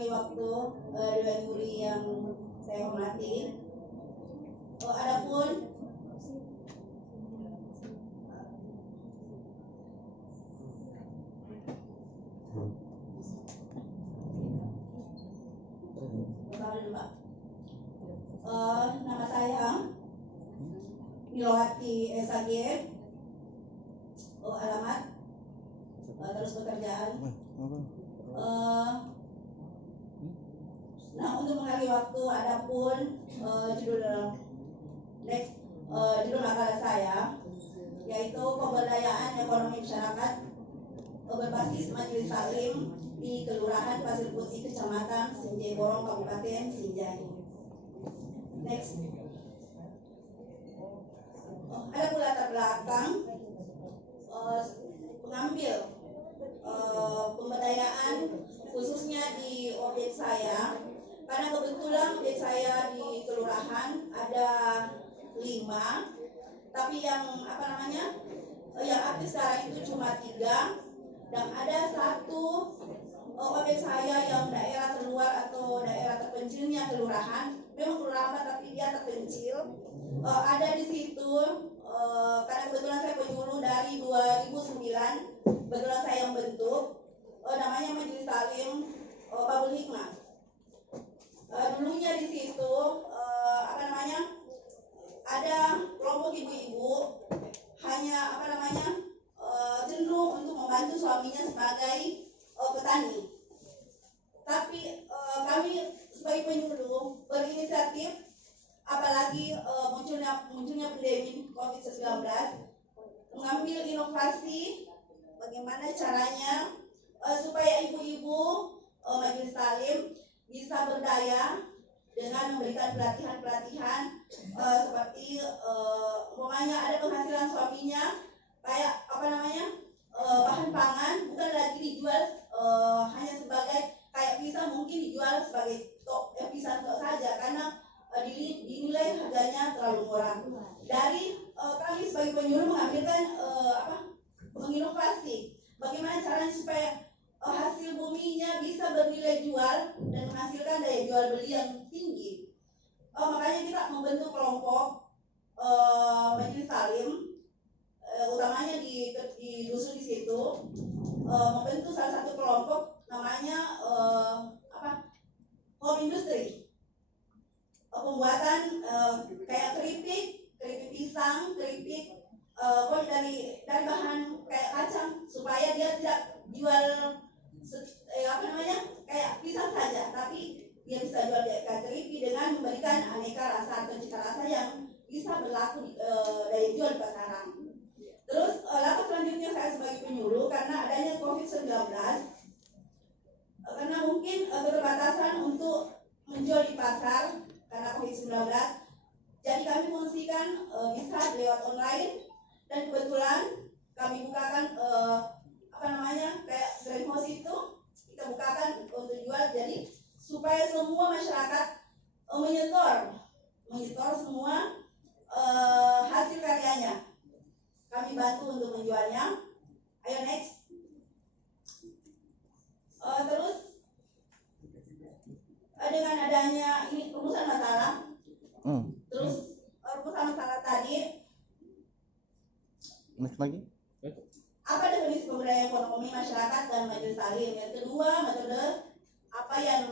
mempengaruhi waktu Dewan Juri yang saya hormati. Adapun nama saya Milawati SAG, alamat, terus pekerjaan. Nah, untuk mengakhiri waktu, adapun judul makalah saya yaitu pemberdayaan ekonomi masyarakat berbasis majelis taklim di Kelurahan Pasir Putih, Kecamatan Sinjai Borong, Kabupaten Sinjai. Next. Ada pula latar belakang pengambil pemberdayaan khususnya di objek saya, karena kebetulan objek saya di kelurahan ada 5, tapi yang yang aktif sekarang itu cuma 3, dan ada 1 objek saya yang daerah terluar atau daerah terpencilnya kelurahan, memang kelurahan tapi dia terpencil. Ada di situ karena kebetulan saya penyuluh dari 2009, kebetulan saya yang bentuk, namanya Majelis Taklim Babul Hikmah. Dulunya di situ ada kelompok ibu-ibu hanya cenderung untuk membantu suaminya sebagai petani. Tapi kami sebagai penyuluh berinisiatif, apalagi munculnya pandemi COVID-19, mengambil inovasi bagaimana caranya supaya ibu-ibu majelis taklim bisa berdaya dengan memberikan pelatihan-pelatihan seperti umpamanya ada penghasilan suaminya kayak bahan pangan, bukan lagi dijual hanya sebagai kayak pisang, mungkin dijual sebagai pisang tok saja karena dinilai harganya terlalu murah. Dari kami sebagai penyuluh mengambilkan menginovasi bagaimana caranya supaya hasil buminya bisa bernilai jual dan menghasilkan daya jual beli yang tinggi. Makanya kita membentuk kelompok majelis taklim, utamanya di dusun di situ, membentuk salah satu kelompok namanya home industry, pembuatan kayak keripik pisang, keripik dari bahan kayak kacang, supaya dia tidak jual kayak pisang saja, tapi dia bisa jual kayak keripik dengan memberikan aneka rasa atau cita rasa yang bisa berlaku daya jual di pasaran. Terus langkah selanjutnya saya sebagai penyuluh, karena adanya COVID-19, karena mungkin keterbatasan untuk menjual di pasar karena COVID-19, jadi kami fungsikan bisa lewat online, dan kebetulan kami bukakan kayak greenhouse itu kita bukakan untuk jual, jadi supaya semua masyarakat menyetor semua hasil karyanya, kami bantu untuk menjualnya. Ayo next. Terus dengan adanya ini rumusan masalah, terus rumusan masalah tadi, next lagi. apa definisi pemberdayaan ekonomi masyarakat dan majelis taklim? Yang kedua, metode apa yang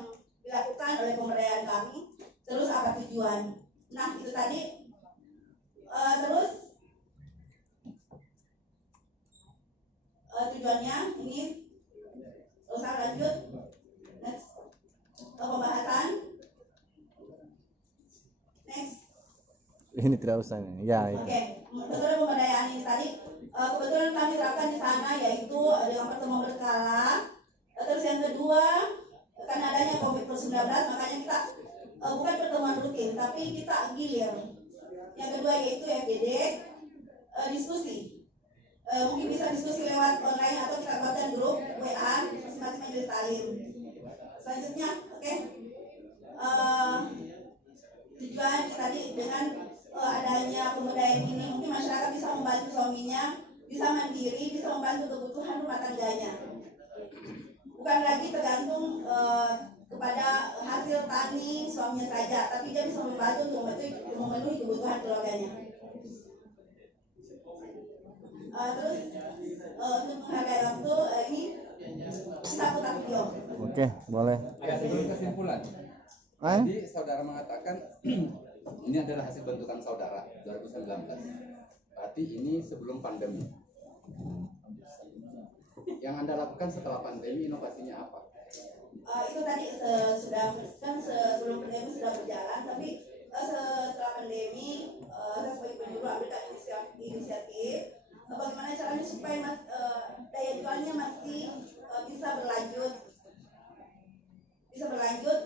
dilakukan oleh pemberdayaan kami, terus apa tujuan? Nah itu tadi. Terus tujuannya ini usah lanjut. Next. Pembahasan. Next. Ini tidak usah ya. Oke. Metode pemberdayaan ini tadi kebetulan kami terapkan di sana, yaitu dengan pertemuan berkala. Terus yang kedua, karena adanya COVID-19, makanya kita bukan pertemuan rutin, tapi kita gilir. Yang kedua yaitu FGD, diskusi. Mungkin bisa diskusi lewat online atau kita buatkan grup WA masing-masing majelis taklim. Selanjutnya, oke. Tujuan tadi dengan adanya pemberdayaan ini, mungkin masyarakat bisa membantu suaminya, bisa mandiri, bisa membantu kebutuhan rumah tangganya. Bukan lagi tergantung kepada petani, suaminya saja, tapi dia bisa membantu untuk memenuhi kebutuhan keluarganya. Terus untuk menghargai waktu ini kita putar video. Oke, boleh. Ya, sebelum kesimpulan. Jadi saudara mengatakan ini adalah hasil bentukan saudara 2019. Berarti ini sebelum pandemi. Yang Anda lakukan setelah pandemi, inovasinya apa? Itu tadi sudah kan sebelum pandemi sudah berjalan, tapi setelah pandemi saya sebagai penyuluh ambil inisiatif bagaimana caranya supaya daya jualnya masih bisa berlanjut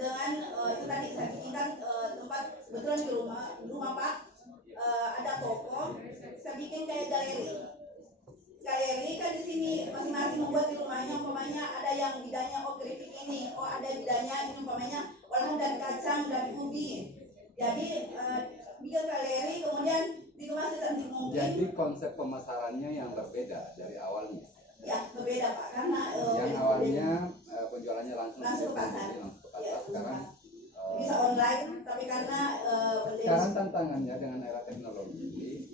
dengan itu tadi saya bikinkan tempat kebetulan di rumah Pak ada toko, saya bikin kayak galeri kan di sini masing-masing membuat di rumahnya, umpamanya ada yang bidangnya keripik ini, ada bidangnya ini umpamanya olahan dari kacang dan ubi. Jadi bikin galeri kemudian dikemas secantik mungkin. Jadi konsep pemasarannya yang berbeda dari awalnya. Ya berbeda Pak, karena yang awalnya penjualannya langsung ke pasar. Ya, sekarang bisa online, tapi karena sekarang tantangannya dengan era teknologi,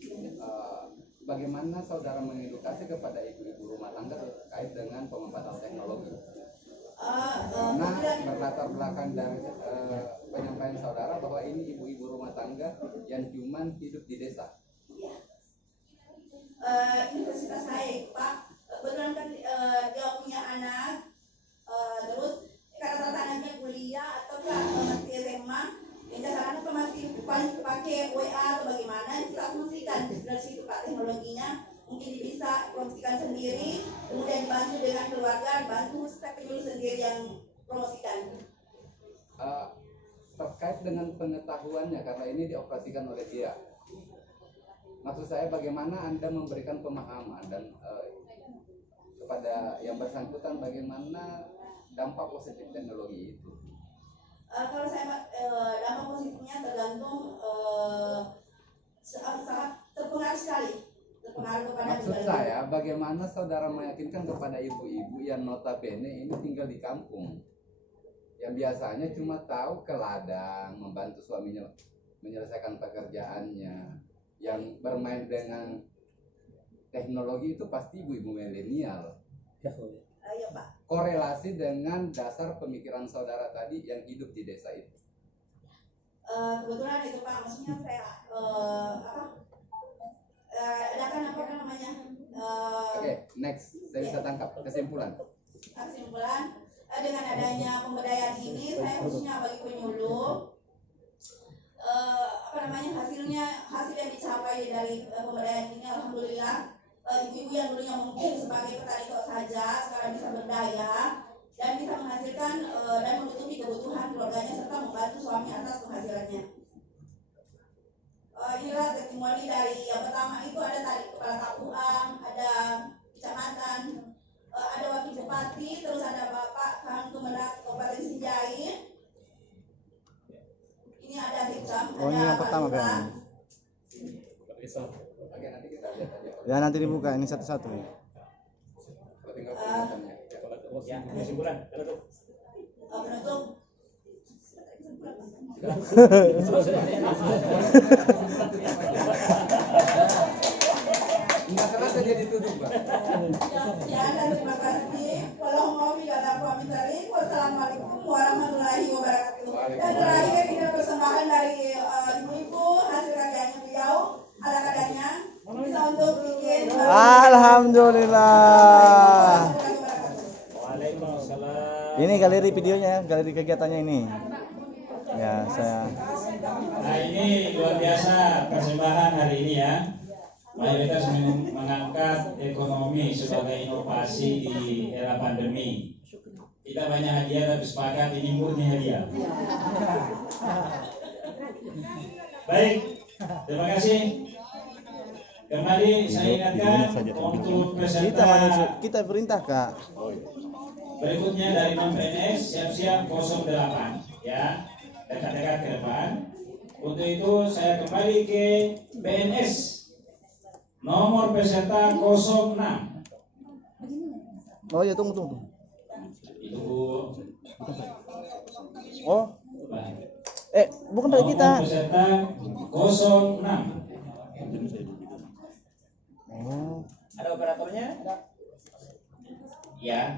bagaimana saudara mengedukasi kepada ibu-ibu rumah tangga terkait dengan pemanfaatan teknologi? Karena berlatar belakang dari penyampaian saudara bahwa ini ibu-ibu rumah tangga yang cuma hidup di desa. Ya. Universitas saya Pak, kebetulan kan dia punya anak, terus karena tantangannya kuliah atau masih SMA, anak masih pakai WA atau bagaimana, kita promosikan dari situ Pak teknologinya. Mungkin bisa promosikan sendiri, kemudian dibantu dengan keluarga, bantu staf penyuluh sendiri yang promosikan. Terkait dengan pengetahuannya, karena ini dioperasikan oleh dia. Maksud saya bagaimana Anda memberikan pemahaman dan kepada yang bersangkutan bagaimana dampak positif teknologi itu? Kalau saya dampak positifnya tergantung sangat terpengaruh sekali. Maksud saya, bagaimana saudara meyakinkan kepada ibu-ibu yang notabene ini tinggal di kampung, yang biasanya cuma tahu ke ladang, membantu suaminya menyelesaikan pekerjaannya, yang bermain dengan teknologi itu pasti ibu-ibu milenial. Ya, Pak. Korelasi dengan dasar pemikiran saudara tadi yang hidup di desa itu. Kebetulan itu Pak, maksudnya saya adakan apa namanya? Oke, next, saya bisa tangkap kesimpulan. Dengan adanya pemberdayaan ini, saya khususnya bagi penyuluh, hasil yang dicapai dari pemberdayaan ini, alhamdulillah, ibu-ibu yang dulunya mungkin sebagai petani tok saja sekarang bisa berdaya dan bisa menghasilkan dan menutupi kebutuhan keluarganya serta membantu suami atas penghasilannya. Inilah testimoni dari yang pertama itu ada tadi kepala KUA, ada kecamatan, ada wakil bupati, terus ada Bapak Kang Kemenag Kabupaten Sinjai. Ini ada Hikam, Oh, ini yang pertama kan? Oke, nanti kita lihat aja. Ya nanti dibuka ini satu-satu. Tinggal penjelasannya. Ya, kesimpulan. penutup. Enggak terasa dia dituduh, Pak. Ya, dan terima kasih. Wassalamualaikum warahmatullahi wabarakatuh. Dan terakhir ini persembahan dari ibu-ibu hasil karyanya beliau, ala kadarnya bisa untuk bikin. Alhamdulillah. Waalaikumsalam. Ini galeri videonya, galeri kegiatannya ini. Ya, saya. Nah, ini luar biasa persembahan hari ini ya. Mayoritas mengangkat ekonomi sebagai inovasi di era pandemi. Tidak banyak hadiah tapi sepakat ini murni hadiah. Baik, terima kasih. Kembali saya ingatkan untuk peserta Kita perintah Kak. berikutnya dari non-PNS siap-siap 08 ya, dekat-dekat ke depan. Untuk itu saya kembali ke PNS nomor peserta 06. Oh ya tunggu. Itu Bu. Oh, Bukan dari kita. Maupun peserta 06. Oh. Ada operatornya? Ya.